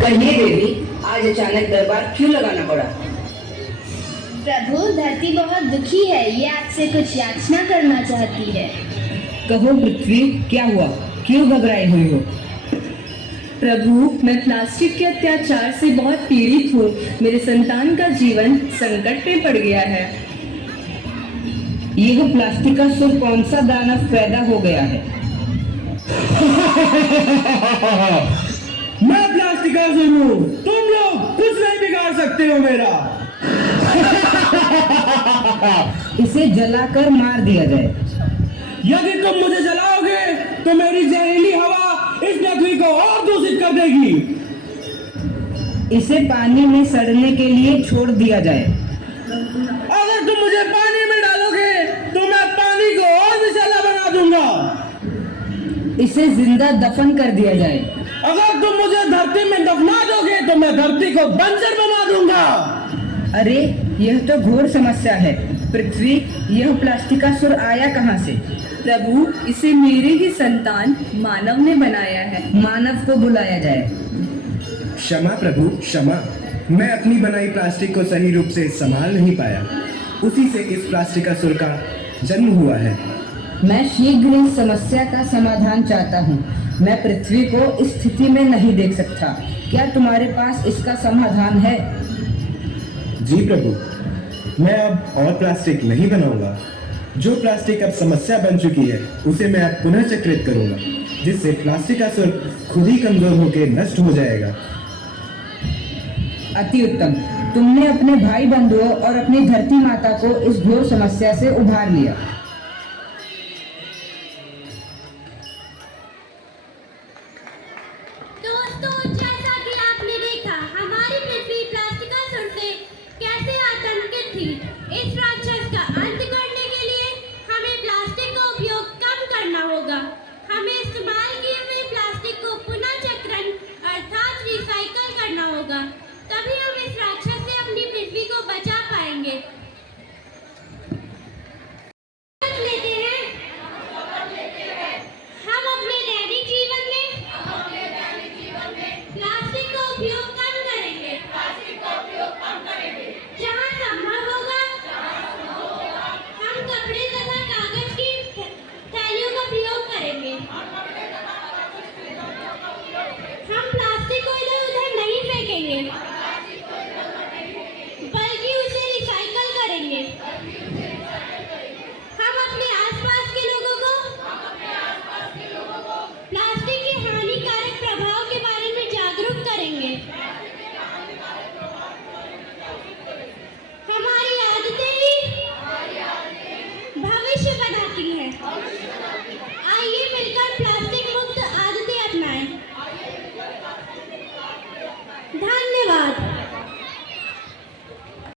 कहिए देवी, आज अचानक दरबार क्यों लगाना पड़ा? प्रभु, धरती बहुत दुखी है। ये आपसे कुछ याचना करना चाहती है। कहो पृथ्वी, क्या हुआ? क्यों घबराई हुई हो? प्रभु, मैं प्लास्टिक के अत्याचार से बहुत पीड़ित हूँ। मेरे संतान का जीवन संकट में पड़ गया है। यह प्लास्टिक का सुर कौन सा दानव पैदा हो गया है? मैं प्लास्टिक का सुर हूँ। तुम लोग कुछ नहीं बिगाड़ सकते हो मेरा। इसे जलाकर मार दिया जाए। यदि तुम मुझे जलाओगे तो मेरी जहरीली हवा इस पृथ्वी को और दूषित कर देगी। इसे पानी में सड़ने के लिए छोड़ दिया जाए। अगर तुम मुझे पानी में डालोगे तो मैं पानी को और विषैला बना दूंगा। इसे जिंदा दफन कर दिया जाए। अगर तुम मुझे धरती में दफना दोगे तो मैं धरती को बंजर बना दूंगा। अरे, यह तो घोर समस्या है। पृथ्वी, यह प्लास्टिक का सुर आया कहाँ से? प्रभु, इसे मेरे ही संतान मानव ने बनाया है। मानव को बुलाया जाए। क्षमा प्रभु, क्षमा। मैं अपनी बनाई प्लास्टिक को सही रूप से संभाल नहीं पाया। उसी से इस प्लास्टिक का सुर का जन्म हुआ है। मैं शीघ्र इस समस्या का समाधान चाहता हूँ। मैं पृथ्वी को इस स्थिति में नहीं देख सकता। क्या तुम्हारे पास इसका समाधान है? जी प्रभु, मैं अब और प्लास्टिक नहीं बनाऊंगा। जो प्लास्टिक अब समस्या बन चुकी है उसे मैं अब पुनः चक्रित करूंगा, जिससे प्लास्टिक का सुर खुद ही कमजोर होकर नष्ट हो जाएगा। अति उत्तम। तुमने अपने भाई बंधुओं और अपनी धरती माता को इस घोर समस्या से उभार लिया। दोस्तों,